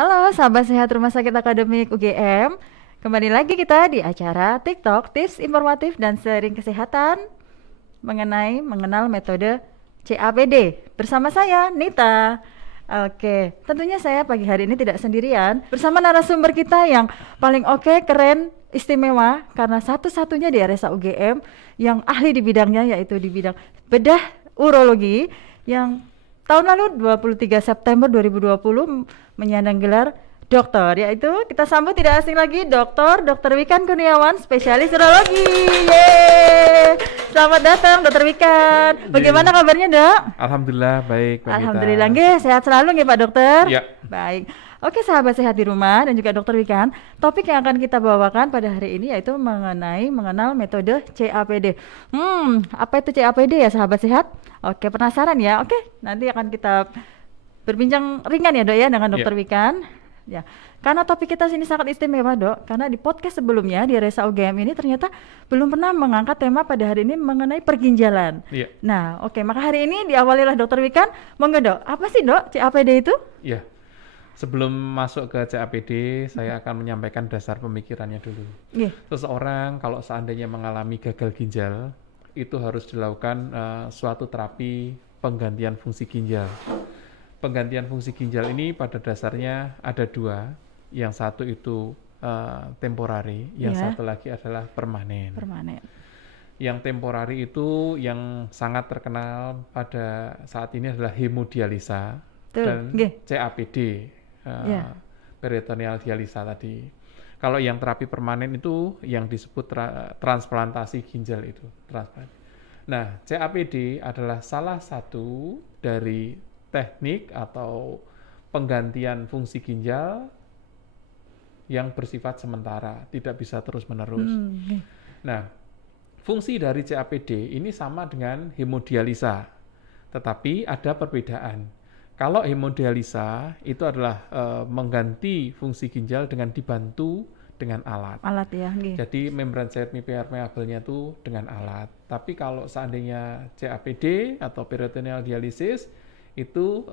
Halo sahabat sehat Rumah Sakit Akademik UGM. Kembali lagi kita di acara TikTok Tips Informatif dan Sharing Kesehatan mengenal metode CAPD. Bersama saya Nita. Oke, tentunya saya pagi hari ini tidak sendirian bersama narasumber kita yang paling oke, keren, istimewa karena satu-satunya di RSA UGM yang ahli di bidangnya, yaitu di bidang bedah urologi, yang tahun lalu 23 September 2020 menyandang gelar doktor, yaitu kita sambut tidak asing lagi Dr. Wikan Kurniawan, spesialis urologi. Yeay! Selamat datang Dr. Wikan. Bagaimana kabarnya, Dok? Alhamdulillah baik, Mbak Mita. Alhamdulillah, nggih, sehat selalu nggih Pak Dokter? Ya. Baik. Oke, sahabat sehat di rumah dan juga Dr. Wikan, topik yang akan kita bawakan pada hari ini yaitu mengenal metode CAPD. Apa itu CAPD ya sahabat sehat? Oke, penasaran ya? Oke, nanti akan kita berbincang ringan ya Dok ya dengan Dr. Wikan. Ya, karena topik kita sini sangat istimewa Dok, karena di podcast sebelumnya di RSA UGM ini ternyata belum pernah mengangkat tema pada hari ini mengenai perginjalan. Iya. Nah, oke, maka hari ini diawali oleh Dr. Wikan. Monggo Dok, apa sih Dok CAPD itu? Iya. Sebelum masuk ke CAPD, saya akan menyampaikan dasar pemikirannya dulu. Seseorang kalau seandainya mengalami gagal ginjal, itu harus dilakukan suatu terapi penggantian fungsi ginjal. Penggantian fungsi ginjal ini pada dasarnya ada dua. Yang satu itu temporari, yang satu lagi adalah permanen. Yang temporari itu yang sangat terkenal pada saat ini adalah hemodialisa dan CAPD. Peritoneal dialisa tadi. Kalau yang terapi permanen itu yang disebut transplantasi ginjal itu. Nah, CAPD adalah salah satu dari teknik atau penggantian fungsi ginjal yang bersifat sementara, tidak bisa terus-menerus. Nah, fungsi dari CAPD ini sama dengan hemodialisa, tetapi ada perbedaan. Kalau hemodialisa itu adalah mengganti fungsi ginjal dengan dibantu dengan alat. Jadi membran semi permeabelnya itu dengan alat. Tapi kalau seandainya CAPD atau peritoneal dialisis itu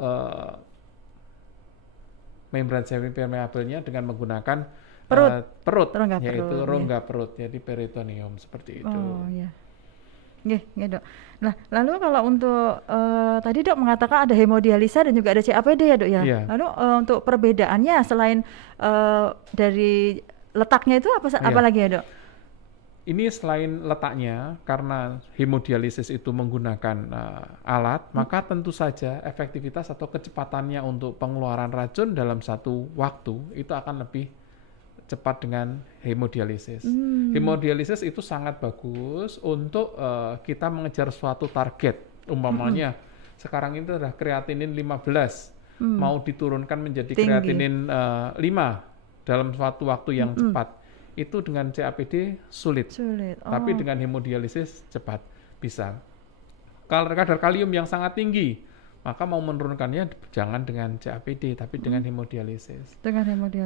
membran semi permeabelnya dengan menggunakan perut, yaitu rongga perut, jadi peritoneum seperti itu. Dok. Nah, lalu kalau untuk tadi Dok mengatakan ada hemodialisa dan juga ada CAPD ya Dok ya. Lalu untuk perbedaannya selain dari letaknya itu apa lagi ya Dok? Ini selain letaknya, karena hemodialisis itu menggunakan alat, maka tentu saja efektivitas atau kecepatannya untuk pengeluaran racun dalam satu waktu itu akan lebih cepat dengan hemodialisis. Hemodialisis itu sangat bagus untuk kita mengejar suatu target. Umpamanya sekarang itu adalah kreatinin 15, mau diturunkan menjadi tinggi. Kreatinin 5 dalam suatu waktu yang cepat. Itu dengan CAPD sulit. Tapi dengan hemodialisis cepat bisa. Kalau kadar kalium yang sangat tinggi, maka mau menurunkannya jangan dengan CAPD tapi dengan hemodialisis.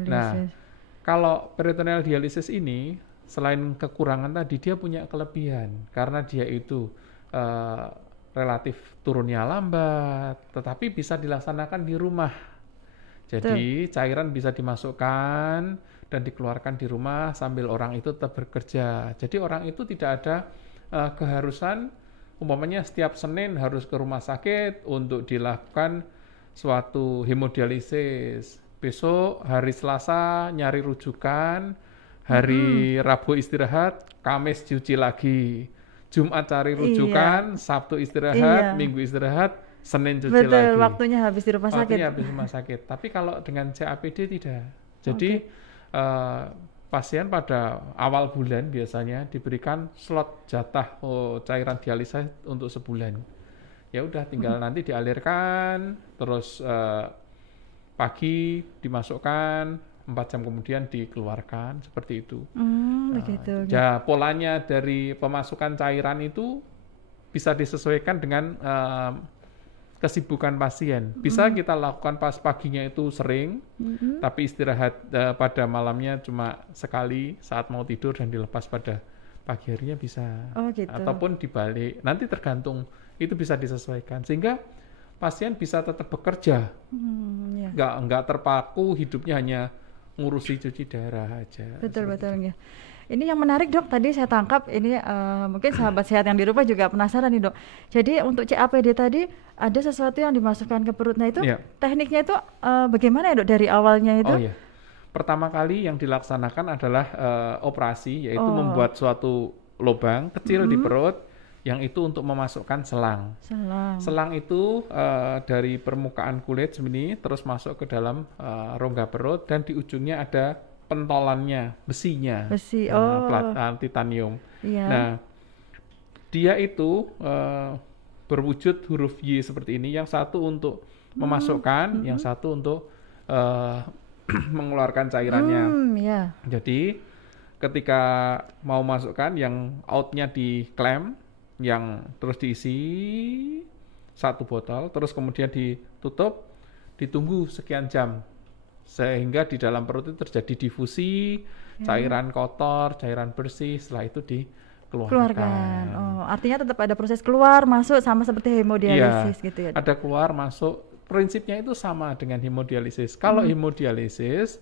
Nah, kalau peritoneal dialisis ini, selain kekurangan tadi, dia punya kelebihan. Karena dia itu relatif turunnya lambat, tetapi bisa dilaksanakan di rumah. Jadi cairan bisa dimasukkan dan dikeluarkan di rumah sambil orang itu tetap bekerja. Jadi orang itu tidak ada keharusan, umpamanya setiap Senin harus ke rumah sakit untuk dilakukan suatu hemodialisis. Besok hari Selasa nyari rujukan, hari Rabu istirahat, Kamis cuci lagi, Jumat cari rujukan, Sabtu istirahat, Minggu istirahat, Senin cuci lagi. Waktunya habis di rumah sakit. Habis rumah sakit. Tapi kalau dengan CAPD tidak. Jadi pasien pada awal bulan biasanya diberikan slot jatah cairan dialisa untuk sebulan. Ya udah tinggal nanti dialirkan, terus pagi dimasukkan, 4 jam kemudian dikeluarkan, seperti itu. Ya, polanya dari pemasukan cairan itu bisa disesuaikan dengan kesibukan pasien. Bisa kita lakukan pas paginya itu sering, tapi istirahat pada malamnya cuma sekali saat mau tidur dan dilepas pada pagi harinya bisa. Ataupun dibalik, nanti tergantung, itu bisa disesuaikan. Sehingga pasien bisa tetap bekerja. nggak terpaku hidupnya hanya ngurusi cuci darah aja. Betul seperti betul itu. ya. Ini yang menarik dok, tadi saya tangkap ini mungkin sahabat sehat yang di rumah juga penasaran nih dok. Jadi untuk CAPD tadi ada sesuatu yang dimasukkan ke perut. Nah itu Ya. tekniknya itu bagaimana ya dok dari awalnya itu? Oh ya, pertama kali yang dilaksanakan adalah operasi, yaitu Oh. membuat suatu lubang kecil di perut, yang itu untuk memasukkan selang. Selang. Selang itu dari permukaan kulit sini terus masuk ke dalam rongga perut dan di ujungnya ada pentolannya, besinya, Besi. titanium. Iya. Nah, dia itu berwujud huruf Y seperti ini, yang satu untuk memasukkan, yang satu untuk mengeluarkan cairannya. Ya. Jadi ketika mau masukkan, yang outnya diklem, yang terus diisi satu botol, terus kemudian ditutup, ditunggu sekian jam, sehingga di dalam perut itu terjadi difusi, cairan kotor, cairan bersih, setelah itu dikeluarkan. Keluarkan. Oh, artinya tetap ada proses keluar masuk sama seperti hemodialisis Iya, gitu ya. ada keluar masuk. Prinsipnya itu sama dengan hemodialisis. Kalau hemodialisis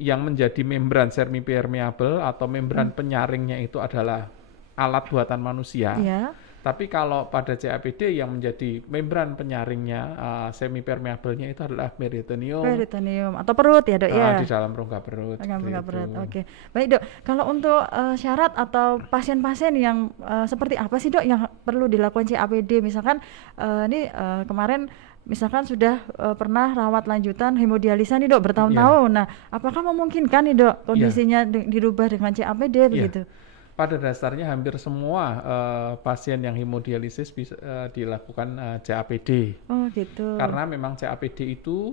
yang menjadi membran semipermeable atau membran penyaringnya itu adalah alat buatan manusia. Iya. Tapi kalau pada CAPD yang menjadi membran penyaringnya semipermeable-nya itu adalah peritoneum Peritoneum atau perut ya dok ya. di dalam rongga perut. Rongga seperti perut. itu. Oke. Baik dok. Kalau untuk syarat atau pasien-pasien yang seperti apa sih dok yang perlu dilakukan CAPD? Misalkan ini kemarin misalkan sudah pernah rawat lanjutan hemodialisa nih dok bertahun-tahun. Nah, apakah memungkinkan nih dok kondisinya dirubah dengan CAPD begitu? Pada dasarnya hampir semua pasien yang hemodialisis bisa dilakukan CAPD. Oh gitu. Karena memang CAPD itu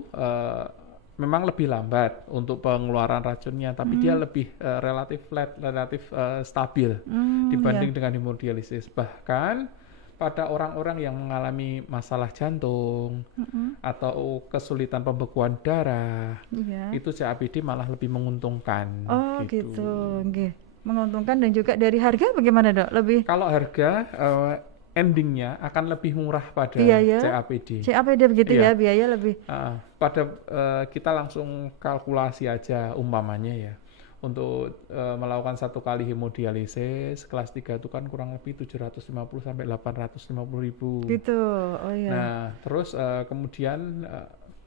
memang lebih lambat untuk pengeluaran racunnya, tapi dia lebih relatif flat, relatif stabil dibanding dengan hemodialisis. Bahkan pada orang-orang yang mengalami masalah jantung atau kesulitan pembekuan darah, itu CAPD malah lebih menguntungkan. Oh gitu. Okay. Menguntungkan. Dan juga dari harga bagaimana dok? Lebih kalau harga endingnya akan lebih murah pada CAPD. CAPD begitu ya, biaya lebih. Kita langsung kalkulasi aja umpamanya ya. Untuk melakukan satu kali hemodialisis kelas 3 itu kan kurang lebih 750 sampai 850 ribu. Gitu. Oh iya. Nah, terus kemudian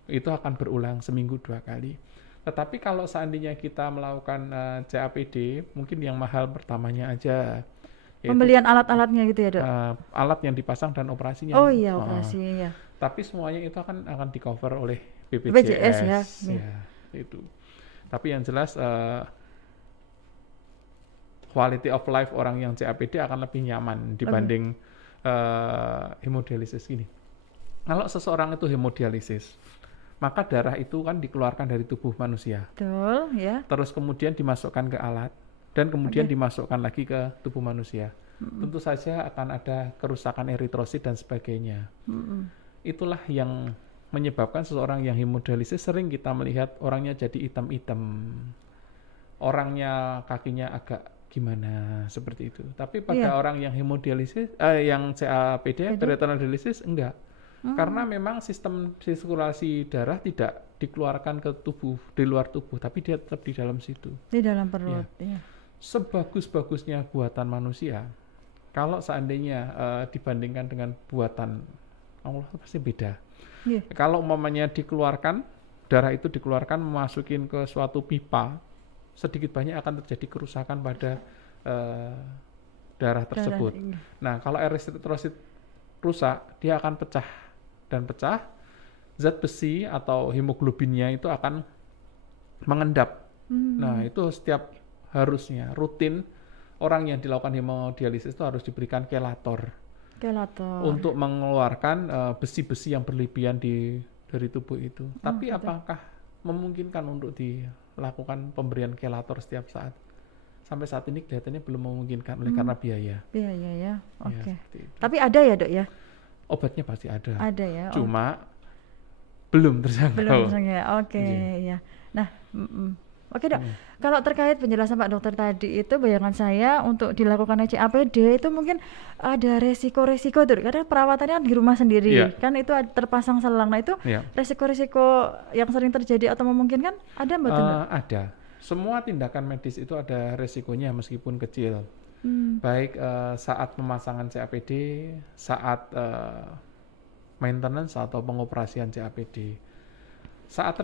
itu akan berulang seminggu 2 kali. Tetapi kalau seandainya kita melakukan CAPD, mungkin yang mahal pertamanya aja. Pembelian alat-alatnya gitu ya dok? Alat yang dipasang dan operasinya. Oh iya, operasi ya. Tapi semuanya itu akan di-cover oleh BPJS ya. Itu. Tapi yang jelas quality of life orang yang CAPD akan lebih nyaman dibanding hemodialisis ini. Kalau seseorang itu hemodialisis, maka darah itu kan dikeluarkan dari tubuh manusia. Betul, ya. Terus kemudian dimasukkan ke alat dan kemudian dimasukkan lagi ke tubuh manusia. Tentu saja akan ada kerusakan eritrosit dan sebagainya. Itulah yang menyebabkan seseorang yang hemodialisis sering kita melihat orangnya jadi hitam-hitam. Orangnya kakinya agak gimana seperti itu. Tapi pada orang yang hemodialisis yang CAPD, peritoneal dialisis enggak. Karena memang sistem sirkulasi darah tidak dikeluarkan ke tubuh, di luar tubuh, tapi dia tetap di dalam situ. Di dalam perut. Ya. Sebagus-bagusnya buatan manusia, kalau seandainya dibandingkan dengan buatan Allah pasti beda. Kalau umpamanya dikeluarkan, darah itu dikeluarkan memasukin ke suatu pipa, sedikit banyak akan terjadi kerusakan pada darah tersebut. Nah, kalau eritrosit rusak, dia akan pecah. Dan pecah, zat besi atau hemoglobinnya itu akan mengendap. Nah, itu setiap harusnya rutin orang yang dilakukan hemodialisis itu harus diberikan kelator untuk mengeluarkan besi-besi yang berlebihan dari tubuh itu. Tapi apakah memungkinkan untuk dilakukan pemberian kelator setiap saat? Sampai saat ini kelihatannya belum memungkinkan oleh karena biaya. Biaya ya, oke. Ya, tapi ada ya dok ya? Obatnya pasti ada. Ada ya. Cuma belum terjangkau. Belum terjangkau. Oke, ya. Nah, Oke dok, kalau terkait penjelasan Pak Dokter tadi itu bayangan saya untuk dilakukan CAPD itu mungkin ada resiko-resiko tuh, karena perawatannya kan di rumah sendiri, kan itu terpasang selang, nah itu resiko-resiko yang sering terjadi atau memungkinkan ada Mbak Tunda? Ada, semua tindakan medis itu ada resikonya meskipun kecil, baik saat pemasangan CAPD, saat maintenance atau pengoperasian CAPD. Saat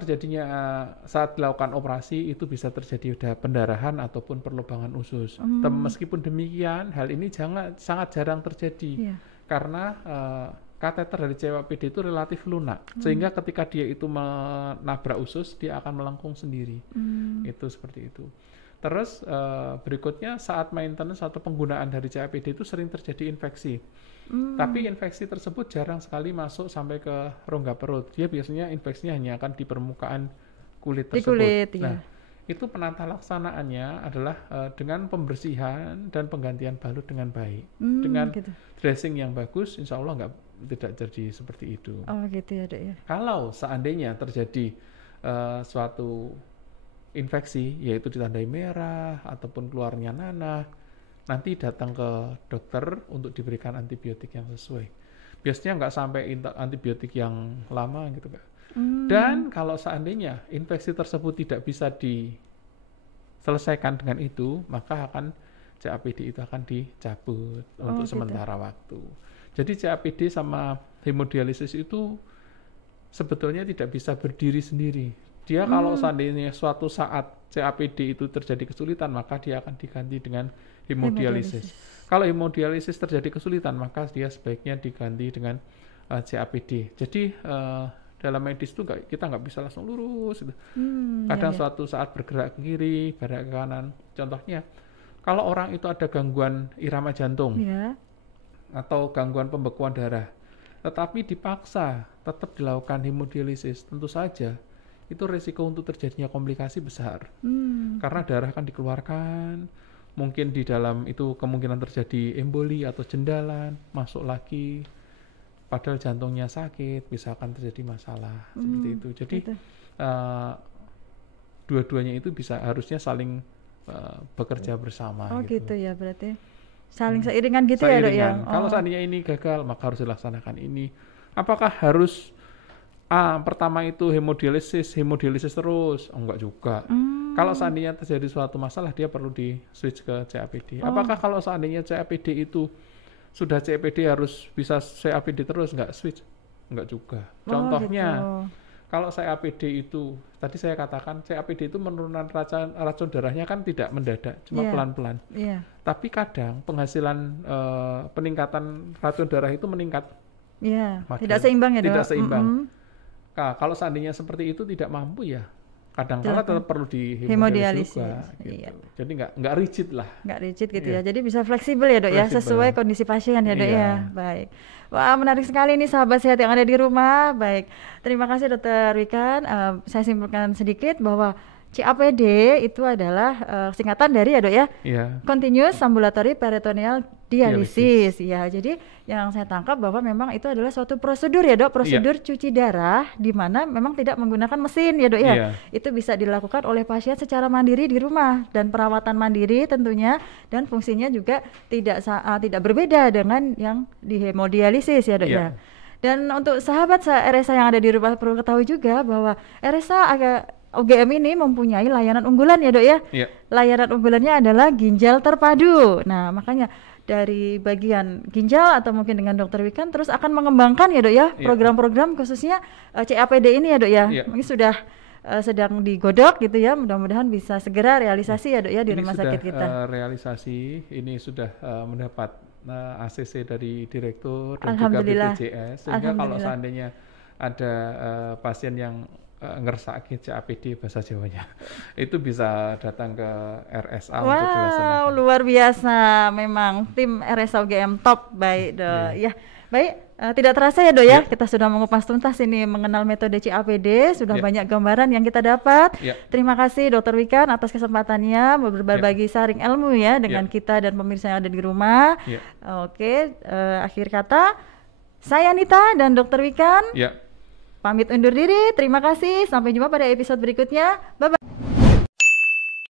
dilakukan operasi itu bisa terjadi udah pendarahan ataupun perlubangan usus. Meskipun demikian, hal ini sangat jarang terjadi karena kateter dari CAPD itu relatif lunak, sehingga ketika dia itu menabrak usus, dia akan melengkung sendiri. Itu seperti itu. Terus berikutnya saat maintenance atau penggunaan dari CAPD itu sering terjadi infeksi. Tapi infeksi tersebut jarang sekali masuk sampai ke rongga perut. Dia biasanya infeksinya hanya akan di permukaan kulit tersebut. Nah, itu penata laksanaannya adalah dengan pembersihan dan penggantian balut dengan baik. Dengan dressing yang bagus, insya Allah tidak terjadi seperti itu. Oh gitu ya dok ya. Kalau seandainya terjadi suatu infeksi, yaitu ditandai merah ataupun keluarnya nanah, nanti datang ke dokter untuk diberikan antibiotik yang sesuai. Biasanya nggak sampai antibiotik yang lama gitu Kak. Dan kalau seandainya infeksi tersebut tidak bisa diselesaikan dengan itu, maka CAPD itu akan dicabut untuk sementara waktu. Jadi CAPD sama hemodialisis itu sebetulnya tidak bisa berdiri sendiri. Dia kalau seandainya suatu saat CAPD itu terjadi kesulitan, maka dia akan diganti dengan hemodialisis. Kalau hemodialisis terjadi kesulitan, maka dia sebaiknya diganti dengan CAPD. Jadi dalam medis itu kita nggak bisa langsung lurus. Gitu. Kadang suatu saat bergerak ke kiri, bergerak ke kanan. Contohnya, kalau orang itu ada gangguan irama jantung atau gangguan pembekuan darah, tetapi dipaksa tetap dilakukan hemodialisis, tentu saja itu resiko untuk terjadinya komplikasi besar. Karena darah akan dikeluarkan, mungkin di dalam itu kemungkinan terjadi emboli atau jendalan, masuk lagi, padahal jantungnya sakit, bisa akan terjadi masalah seperti itu. Jadi dua-duanya itu harusnya saling bekerja bersama. Oh gitu ya, berarti saling seiringan gitu ya dok ya. Kalau seandainya ini gagal, maka harus dilaksanakan ini. Apakah harus pertama itu hemodialisis terus? Enggak juga. Kalau seandainya terjadi suatu masalah, dia perlu di switch ke CAPD. Apakah kalau seandainya CAPD itu sudah CAPD harus bisa CAPD terus, enggak switch? Enggak juga. Contohnya, kalau CAPD itu, tadi saya katakan CAPD itu menurunan racun darahnya kan tidak mendadak, cuma pelan-pelan. Tapi kadang penghasilan peningkatan racun darah itu meningkat. Tidak seimbang ya dok? Tidak seimbang. Nah, kalau seandainya seperti itu tidak mampu ya, kadang-kala tetap perlu di hemodialisis juga. Gitu. Jadi nggak rigid lah. Nggak rigid gitu ya. Jadi bisa fleksibel ya dok ya, sesuai kondisi pasien ya dok ya. Baik. Wah menarik sekali nih sahabat sehat yang ada di rumah. Baik. Terima kasih Dokter Wikan. Saya simpulkan sedikit bahwa CAPD itu adalah singkatan dari ya dok ya, Continuous Ambulatory Peritoneal Dialysis. Ya, jadi yang saya tangkap bahwa memang itu adalah suatu prosedur ya dok, prosedur cuci darah di mana memang tidak menggunakan mesin ya dok ya. Itu bisa dilakukan oleh pasien secara mandiri di rumah dan perawatan mandiri tentunya, dan fungsinya juga tidak berbeda dengan yang di hemodialisis ya dok ya. Dan untuk sahabat RSA yang ada di rumah perlu ketahui juga bahwa RSA UGM ini mempunyai layanan unggulan ya dok ya. Layanan unggulannya adalah ginjal terpadu. Nah makanya dari bagian ginjal atau mungkin dengan Dokter Wikan terus akan mengembangkan ya dok ya program-program khususnya CAPD ini ya dok ya. Mungkin sudah sedang digodok gitu ya, mudah-mudahan bisa segera realisasi ya dok ya di rumah sakit kita. Realisasi ini sudah mendapat ACC dari direktur dan juga BPJS, sehingga kalau seandainya ada pasien yang ngersakit CAPD bahasa Jawanya itu bisa datang ke RSA untuk dilaksanakan. Luar biasa memang tim RSA UGM top. Baik dok ya. Baik, tidak terasa ya dok ya, kita sudah mengupas tuntas ini mengenal metode CAPD, sudah banyak gambaran yang kita dapat. Terima kasih Dokter Wikan atas kesempatannya berbagi sharing ilmu ya dengan kita dan pemirsa yang ada di rumah. Oke, akhir kata saya Nita dan Dokter Wikan pamit undur diri. Terima kasih, sampai jumpa pada episode berikutnya. Bye bye.